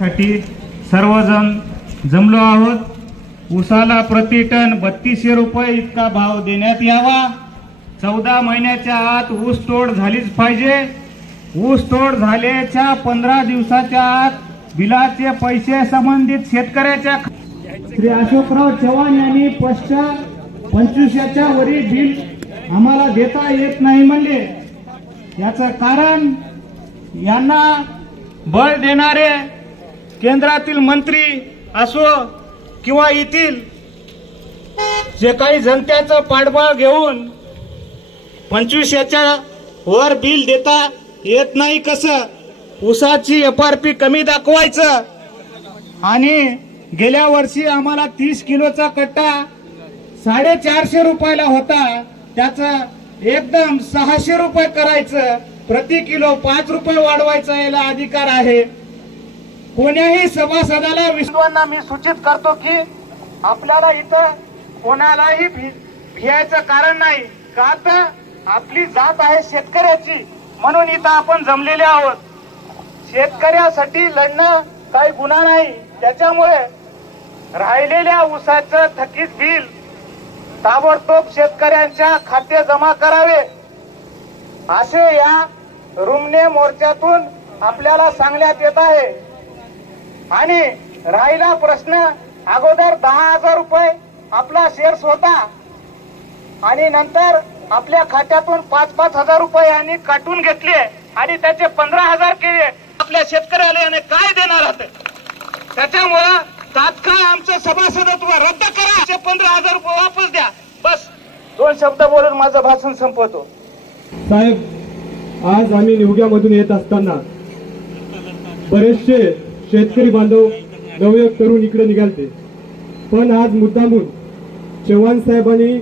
साठी सर्वजण जमलो आहोत. उसाला प्रति टन बत्तीसशे रुपये इतका भाव देण्यात यावा. चौदा महिन्याच्या आत ऊस तोड झालीच पाहिजे. ऊस तोड झाल्याच्या पंधरा दिवसाच्या आत बिलाचे पैसे संबंधित शेतकऱ्याच्या श्री अशोकराव चव्हाण यांनी पश्चा पंचवीसच्या वरील बिल आम्हाला देता येत नाही म्हणले. याचं कारण यांना बळ देणारे केंद्रातील मंत्री असो किंवा येथील जे काही जनतेचं पाठबळ घेऊन पंचवीसच्या वर बिल देता येत नाही कसं? उसाची एफ आर पी कमी दाखवायचं. आणि गेल्या वर्षी आम्हाला तीस किलोचा कट्टा साडेचारशे रुपयाला होता. त्याचं एकदम सहाशे रुपये करायचं. प्रति किलो पाच रुपये वाढवायचा याला अधिकार आहे. कोण्याही सभासदाला विश्वांना मी सूचित करतो की आपल्याला इथं कोणालाही भियायचं कारण नाही. का तर आपली जात आहे शेतकऱ्याची. म्हणून इथं आपण जमलेले आहोत. शेतकऱ्यासाठी लढणं काही गुन्हा नाही. त्याच्यामुळे राहिलेल्या ऊसाचं थकीत बिल ताबडतोब शेतकऱ्यांच्या खाते जमा करावे. असे या रुमने मोर्चातून आपल्याला सांगण्यात येत आहे. आणि राहिला प्रश्न अगोदर दहा हजार रुपये आपला शेअर्स होता. आणि नंतर आपल्या खात्यातून पाच पाच हजार रुपये यांनी काटून घेतले आणि त्याचे पंधरा हजार केले. आपल्या शेतकऱ्याला याने काय देणार होते त्याच्यामुळं तात्काळ आमचं सभासदत्व रद्द करा. पंधरा हजार रुपये वापस द्या. बस. दोन शब्द बोलून माझं भाषण संपवतो. साहेब आज आम्ही निवग्यामधून येत असताना बरेचसे शेतकरी बांधव नवयुवक तरुण इकडे निघालते. पण आज मुद्दामून चव्हाण साहेबांनी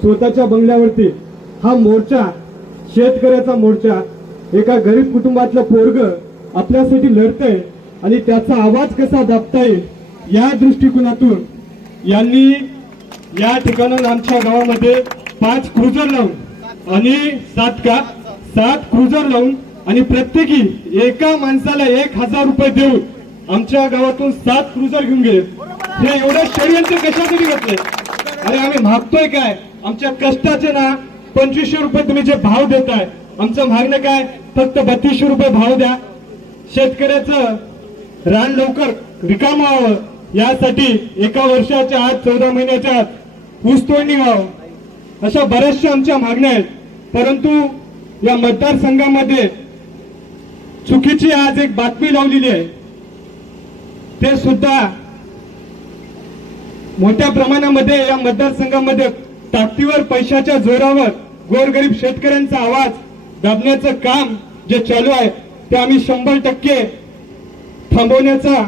स्वतःच्या बंगल्यावरती हा मोर्चा शेतकऱ्याचा मोर्चा एका गरीब कुटुंबातलं पोरग आपल्यासाठी लढतंय आणि त्याचा आवाज कसा दाबता येईल या दृष्टिकोनातून यांनी या ठिकाणाहून आमच्या गावामध्ये पाच क्रुझर लावून आणि सात का? सात क्रुझर लावून आणि प्रत्येकी एका माणसाला एक हजार रुपये देऊन आमच्या गावातून सात क्रुझर घेऊन गेले. हे एवढं षडयंत्र कशासाठी घेतलंय अरे आम्ही मागतोय काय? आमच्या कष्टाचे ना पंचवीसशे रुपये तुम्ही जे भाव देताय आमचं मागणं काय? फक्त बत्तीसशे रुपये भाव द्या. शेतकऱ्याचं रान लवकर रिकाम व्हावं. यासाठी एका वर्षाच्या आत चौदा महिन्याच्या आत ऊस तोडणी व्हावं. अशा बऱ्याचशा आमच्या मागण्या आहेत. परंतु या मतदारसंघामध्ये चुकीची आज एक बातमी लावलेली आहे. ते सुद्धा मोठ्या प्रमाणामध्ये या मतदारसंघामध्ये ताकदीवर पैशाच्या जोरावर गोरगरीब शेतकऱ्यांचा आवाज दाबण्याचं काम जे चालू आहे ते आम्ही शंभर टक्के थांबवण्याचा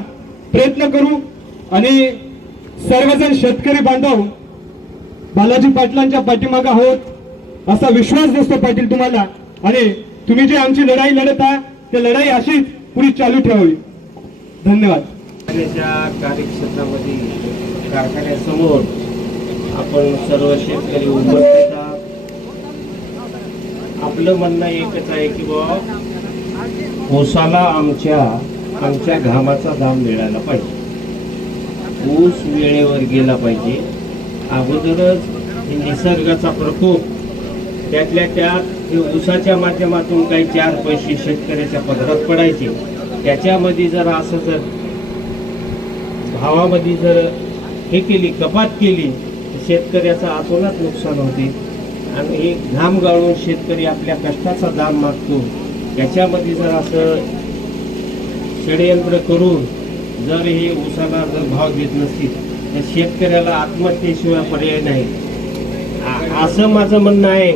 प्रयत्न करू. आणि सर्वजण शेतकरी बांधव बालाजी पाटलांच्या पाठीमागे आहोत असा विश्वास दिसतो पाटील तुम्हाला. आणि तुम्ही जे आमची लढाई लढत आहात ते लढाई अशीच पुढे चालू ठेवावी. धन्यवाद. कारखान्याच्या कार्यक्षेत्रामध्ये कारखान्यासमोर आपण सर्व शेतकरी उपस्थित आपलं म्हणणं एकच आहे की बाबा ऊसाला आमच्या आमच्या घामाचा दाम मिळायला पाहिजे. ऊस वेळेवर गेला पाहिजे. अगोदरच निसर्गाचा प्रकोप त्यातल्या त्यात हे ऊसाच्या माध्यमातून काही चार पैसे शेतकऱ्याच्या पदरात पडायचे. त्याच्यामध्ये जर असं जर भावामध्ये जर हे केली कपात केली तर शेतकऱ्याचं आतोनात नुकसान होते. आणि हे घाम गाळून शेतकरी आपल्या कष्टाचा दाम मागतो. त्याच्यामध्ये जर असं षडयंत्र करून जर हे ऊसाला जर भाव देत नसतील तर शेतकऱ्याला आत्महत्येशिवाय पर्याय नाही. असं माझं म्हणणं आहे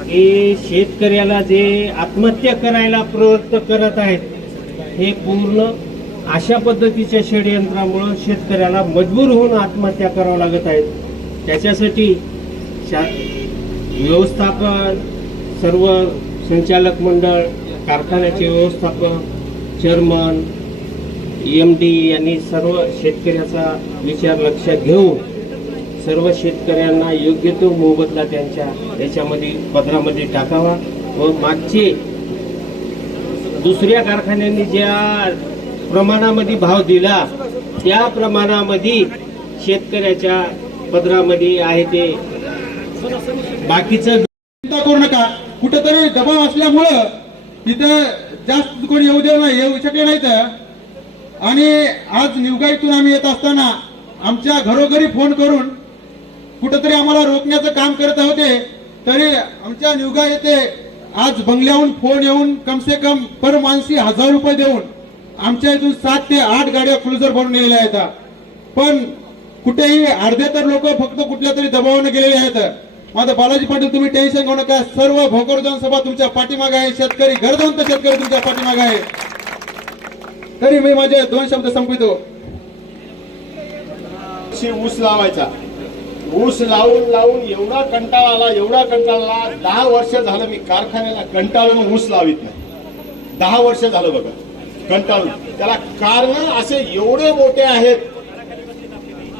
की शेतकऱ्याला जे आत्महत्या करायला प्रवृत्त करत आहेत हे पूर्ण अशा पद्धतीच्या षडयंत्रामुळं शेतकऱ्याला मजबूर होऊन आत्महत्या करावं लागत आहेत त्याच्यासाठी शा व्यवस्थापन सर्व संचालक मंडळ कारखान्याचे व्यवस्थापक चेअरमन एम डी यांनी सर्व शेतकऱ्याचा विचार लक्षात घेऊन सर्व शेतकऱ्यांना योग्य तो मोबदला त्यांच्या याच्यामध्ये पदरामध्ये टाकावा व मागचे दुसऱ्या कारखान्यांनी ज्या प्रमाणामध्ये भाव दिला त्या प्रमाणामध्ये शेतकऱ्याच्या पदरामध्ये आहे ते. बाकीचं चिंता करू नका. कुठेतरी दबाव असल्यामुळं तिथं जास्त कोणी येऊ देऊ नाही येऊ शकले नाही तर आणि आज निवगाईतून आम्ही येत असताना आमच्या घरोघरी फोन करून कुठेतरी आम्हाला रोखण्याचं काम करत होते तरी आमच्या निवगा येथे आज बंगल्याहून फोन येऊन कमसे कम पर माणसी हजार रुपये देऊन आमच्या इथून सात ते आठ गाड्या क्रुझर भरून नेलेल्या आहेत. पण कुठेही अर्धे तर लोक फक्त कुठल्या तरी दबावाने गेलेले आहेत. माझा बालाजी पाटील तुम्ही टेन्शन घेऊ नका. सर्व भोकर जनसभा तुमच्या पाठीमागे आहे. शेतकरी गरजवंत शेतकरी तुमच्या पाठीमागे आहे. तरी मी माझे दोन शब्द संपवितो. शी ऊस लावायचा. ऊस लावून लावून एवढा कंटाळा आला एवढा कंटाळा आला. दहा वर्ष झालं मी कारखान्याला कंटाळून ऊस लावित नाही. दहा वर्ष झालं बघा. कंटाळून. त्याला कारण असे एवढे मोठे आहेत.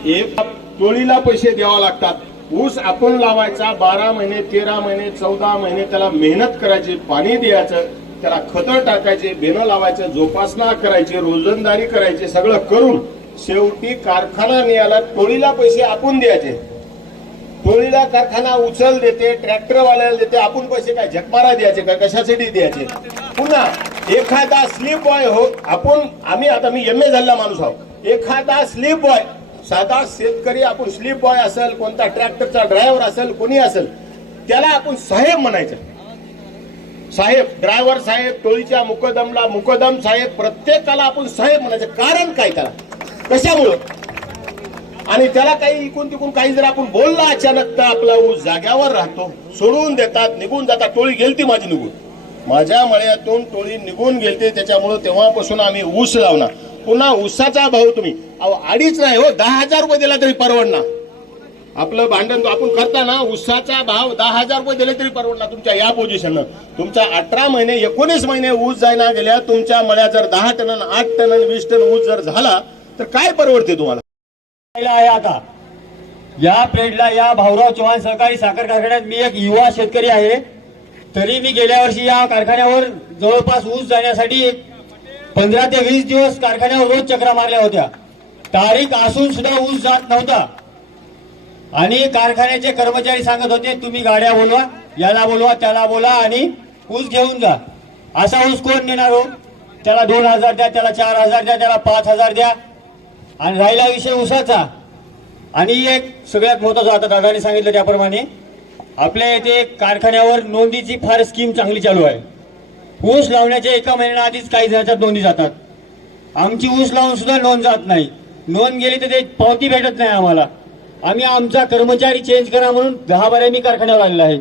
एक टोळीला पैसे द्यावा लागतात. ऊस आपण लावायचा बारा महिने तेरा महिने चौदा महिने त्याला मेहनत करायची पाणी द्यायचं त्याला खतं टाकायचे बेनं लावायचं जोपासना करायची रोजंदारी करायची सगळं करून शेवटी कारखाना निघाला टोळीला पैसे आपण द्यायचे. टोळीला कारखाना उचल देते ट्रॅक्टर वाल्याला देते आपण पैसे काय झकमारा द्यायचे काय कशासाठी द्यायचे? पुन्हा एखादा स्लीप बॉय हो आपण आम्ही आता मी एम ए झालेला माणूस आहोत एखादा स्लीप बॉय साधा शेतकरी आपण स्लीप बॉय असेल कोणता ट्रॅक्टरचा ड्रायव्हर असेल कोणी असेल त्याला आपण साहेब म्हणायचं. साहेब ड्रायव्हर साहेब टोळीच्या मुकदमला मुकदम साहेब प्रत्येकाला आपण साहेब म्हणायचं. कारण काय त्याला? कशामुळं? आणि त्याला काही इकून तिकून काही जर आपण बोलला अचानक तर आपला ऊस जाग्यावर राहतो सोडून देतात निघून जातात टोळी गेलती माझी निघून. माझ्या मळ्यातून टोळी निघून गेलते त्याच्यामुळं तेव्हापासून आम्ही ऊस लावणार. पुन्हा ऊसाचा भाव तुम्ही. अहो अडीच नाही हो दहा हजार रुपये दिला तरी परवडणार. आपलं भांडण आपण करताना ऊसाचा भाव दहा हजार रुपये दिले तरी परवडणार तुमच्या या पोझिशननं तुमचा अठरा महिने एकोणीस महिने ऊस जायना गेल्या तुमच्या मळ्यात जर दहा टन आठ टन वीस टन ऊस जर झाला तर काय परवडते तुम्हाला? पहिला आहे आता. या पेडला या भाऊराव चव्हाण सहकारी साखर कारखान्यात मी एक युवा शेतकरी आहे. तरी मी गेल्या वर्षी या कारखान्यावर जवळपास ऊस जाण्यासाठी पंधरा ते वीस दिवस कारखान्यावर रोज चक्रा मारल्या होत्या. तारीख असून सुद्धा ऊस जात नव्हता. आणि कारखान्याचे कर्मचारी सांगत होते तुम्ही गाड्या बोलवा याला बोलवा त्याला बोला आणि ऊस घेऊन जा. असा ऊस कोण नेणार हो? त्याला दोन हजार द्या त्याला चार हजार द्या त्याला पाच हजार द्या. आणि राहिला विषय ऊसाचा. आणि एक सगळ्यात महत्त्वाचा आता दादाने सांगितलं त्याप्रमाणे आपल्या येथे कारखान्यावर नोंदीची फार स्कीम चांगली चालू आहे. ऊस लावण्याच्या एका महिन्या आधीच काही जणांच्या नोंदी जातात. आमची ऊस लावून सुद्धा नोंद जात नाही. नोंद गेली तर ते पावती भेटत नाही आम्हाला. आम्ही आमचा कर्मचारी चेंज करा म्हणून दहा बारा मी कारखान्यावर आलेला आहे.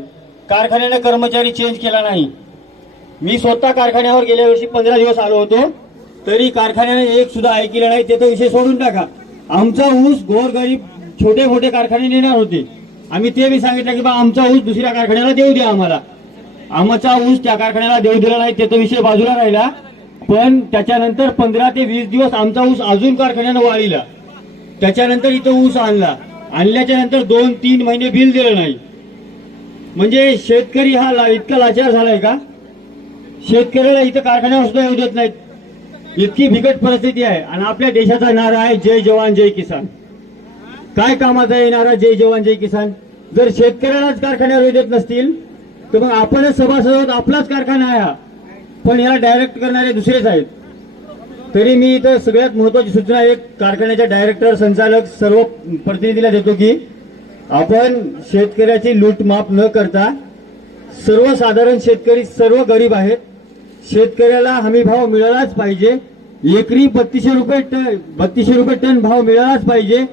कारखान्याने कर्मचारी चेंज केला नाही. मी स्वतः कारखान्यावर गेल्या वर्षी पंधरा दिवस आलो होतो. तरी कारखान्याने एक सुद्धा ऐकलं नाही. ते तर विषय सोडून टाका. आमचा ऊस गोरगरीब छोटे मोठे कारखाने नेणार होते. आम्ही ते बी सांगितलं की बा आमचा ऊस दुसऱ्या कारखान्याला देऊ द्या आम्हाला. आमचा ऊस त्या कारखान्याला देऊ दिला नाही त्याचा विषय बाजूला राहिला. पण त्याच्यानंतर पंधरा ते वीस दिवस आमचा ऊस अजून कारखान्यानं वाळीला. त्याच्यानंतर इथं ऊस आणला. आणल्याच्या नंतर दोन तीन महिने बिल दिलं नाही. म्हणजे शेतकरी हा ला- इतका लाचार झालाय का? शेतकऱ्याला इथं कारखान्यावर सुद्धा येऊ देत नाहीत. इतकी बिकट परिस्थिती आहे. आणि आपल्या देशाचा नारा आहे जय जवान जय किसान. काय कामाचा येणारा? जय जवान जय किसान. जर शेतकऱ्यालाच कारखान्यावर देत नसतील तर मग आपणच सभासद आपलाच कारखाना आहे हा. पण याला डायरेक्ट करणारे दुसरेच आहेत. तरी मी इथं सगळ्यात महत्वाची सूचना एक कारखान्याच्या डायरेक्टर संचालक सर्व प्रतिनिधीला देतो की आपण शेतकऱ्याची लूटमाप न करता सर्वसाधारण शेतकरी सर्व गरीब आहेत. शेतकऱ्याला हमी भाव मिळालाच पाहिजे. एकरी बत्तीसशे रुपये टन बत्तीसशे रुपये टन भाव मिळालाच पाहिजे.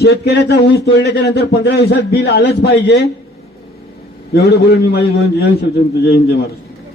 शेतकऱ्याचा ऊस तोडल्याच्या नंतर पंधरा दिवसात बिल आलंच पाहिजे. एवढं बोलून मी माझे दोन जय शब्द जय हिंद जय महाराष्ट्र